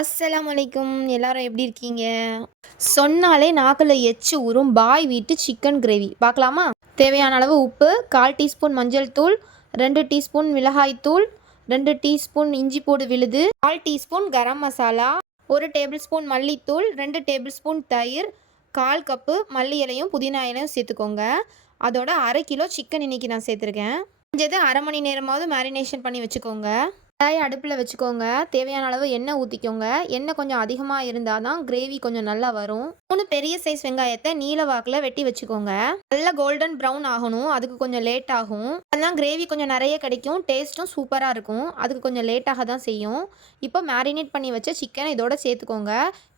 அஸ்ஸலாமு அலைக்கும். எல்லாரும் எப்படி இருக்கீங்க? சொன்னாலே நாக்குல எச்சு ஊறும் பாய் வீட்டு சிக்கன் கிரேவி பார்க்கலாமா? தேவையான அளவு உப்பு, 1/4 டீஸ்பூன் மஞ்சள் தூள், 2 டீஸ்பூன் மிளகாய் தூள், 2 டீஸ்பூன் இஞ்சி பூண்டு விழுது, 1/4 teaspoon garam masala, 1 table spoon மல்லித்தூள், 2 டேபிள் ஸ்பூன் தயிர், 1/4 கப்பு மல்லி இலையும் புதினா இலையும் சேர்த்துக்கோங்க. அதோட 1/2 கிலோ சிக்கன் இன்னைக்கு நான் சேர்த்துருக்கேன். செஞ்சது 1/2 மணி நேரமாவது மேரினேஷன் பண்ணி வச்சுக்கோங்க. கடாயை அடுப்பில் வச்சுக்கோங்க. தேவையான அளவு எண்ணெய் ஊற்றிக்கோங்க. எண்ணெய் கொஞ்சம் அதிகமாக இருந்தால் தான் கிரேவி கொஞ்சம் நல்லா வரும். 3 பெரிய சைஸ் வெங்காயத்தை நீல வாக்கில் வெட்டி வச்சுக்கோங்க. நல்லா கோல்டன் ப்ரௌன் ஆகணும். அதுக்கு கொஞ்சம் லேட் ஆகும். அதெல்லாம் கிரேவி கொஞ்சம் நிறைய கிடைக்கும். டேஸ்ட்டும் சூப்பராக இருக்கும். அதுக்கு கொஞ்சம் லேட்டாக தான் செய்யும். இப்போ மேரினேட் பண்ணி வச்ச சிக்கனை இதோட சேர்த்துக்கோங்க.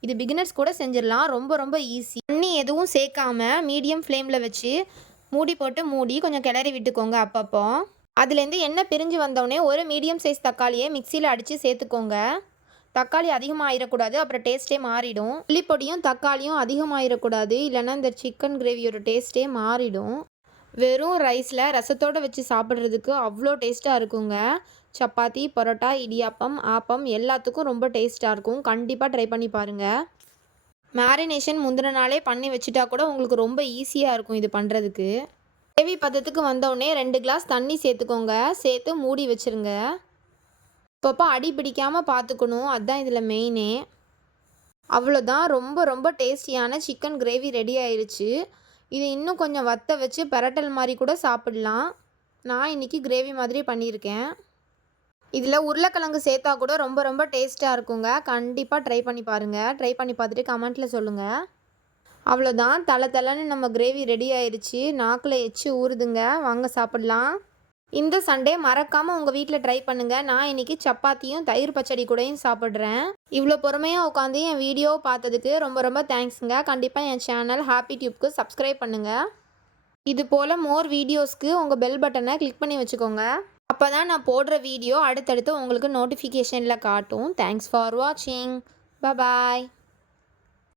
இது பிகினர்ஸ் கூட செஞ்சிடலாம். ரொம்ப ரொம்ப ஈஸி. தண்ணி எதுவும் சேர்க்காம மீடியம் ஃப்ளேமில் வச்சு மூடி போட்டு கொஞ்சம் கிளறி விட்டுக்கோங்க. அப்பப்போ அதுலேருந்து எண்ணெய் பிரிஞ்சு வந்தோடனே ஒரு மீடியம் சைஸ் தக்காளியை மிக்சியில் அடித்து சேர்த்துக்கோங்க. தக்காளி அதிகமாக ஆயிடக்கூடாது, அப்புறம் டேஸ்ட்டே மாறிடும். புளிப்பொடியும் தக்காளியும் அதிகமாகிடக்கூடாது, இல்லைன்னா இந்த சிக்கன் கிரேவியோட டேஸ்ட்டே மாறிடும். வெறும் ரைஸில் ரசத்தோடு வச்சு சாப்பிட்றதுக்கு அவ்வளோ டேஸ்ட்டாக இருக்குங்க. சப்பாத்தி, பரோட்டா, இடியாப்பம், ஆப்பம் எல்லாத்துக்கும் ரொம்ப டேஸ்ட்டாக இருக்கும். கண்டிப்பாக ட்ரை பண்ணி பாருங்கள். மேரினேஷன் முந்தின நாளே பண்ணி வச்சுட்டா கூட உங்களுக்கு ரொம்ப ஈஸியாக இருக்கும் இது பண்ணுறதுக்கு. கிரேவி பதத்துக்கு வந்தோடனே 2 கிளாஸ் தண்ணி சேர்த்துக்கோங்க. சேர்த்து மூடி வச்சுருங்க. இப்பப்போ அடி பிடிக்காமல் பார்த்துக்கணும், அதுதான் இதில் மெயினே. அவ்வளோதான், ரொம்ப ரொம்ப டேஸ்டியான சிக்கன் கிரேவி ரெடி ஆயிடுச்சு. இது இன்னும் கொஞ்சம் வத்த வச்சு பெரட்டல் மாதிரி கூட சாப்பிட்லாம். நான் இன்றைக்கி கிரேவி மாதிரி பண்ணியிருக்கேன். இதில் உருளைக்கிழங்கு சேர்த்தா கூட ரொம்ப ரொம்ப டேஸ்ட்டாக இருக்குங்க. கண்டிப்பாக ட்ரை பண்ணி பாருங்கள். ட்ரை பண்ணி பார்த்துட்டு கமெண்ட்டில் சொல்லுங்கள். அவ்வளோதான், தலை நம்ம கிரேவி ரெடி ஆயிடுச்சு. நாக்கில் எச்சு ஊறுதுங்க. வாங்க சாப்பிட்லாம். இந்த சண்டே மறக்காமல் உங்கள் வீட்டில் ட்ரை பண்ணுங்கள். நான் இன்றைக்கி சப்பாத்தியும் தயிர் பச்சடி கூடயும் சாப்பிட்றேன். இவ்வளோ பொறுமையாக உட்காந்து என் வீடியோ பார்த்ததுக்கு ரொம்ப ரொம்ப தேங்க்ஸுங்க. கண்டிப்பாக என் சேனல் ஹாப்பி டியூப்க்கு சப்ஸ்கிரைப் பண்ணுங்கள். இது போல் மோர் வீடியோஸ்க்கு உங்கள் பெல் பட்டனை கிளிக் பண்ணி வச்சுக்கோங்க. அப்போ தான் நான் போடுற வீடியோ அடுத்தடுத்து உங்களுக்கு நோட்டிஃபிகேஷனில் காட்டும். தேங்க்ஸ் ஃபார் வாட்சிங். பாய்.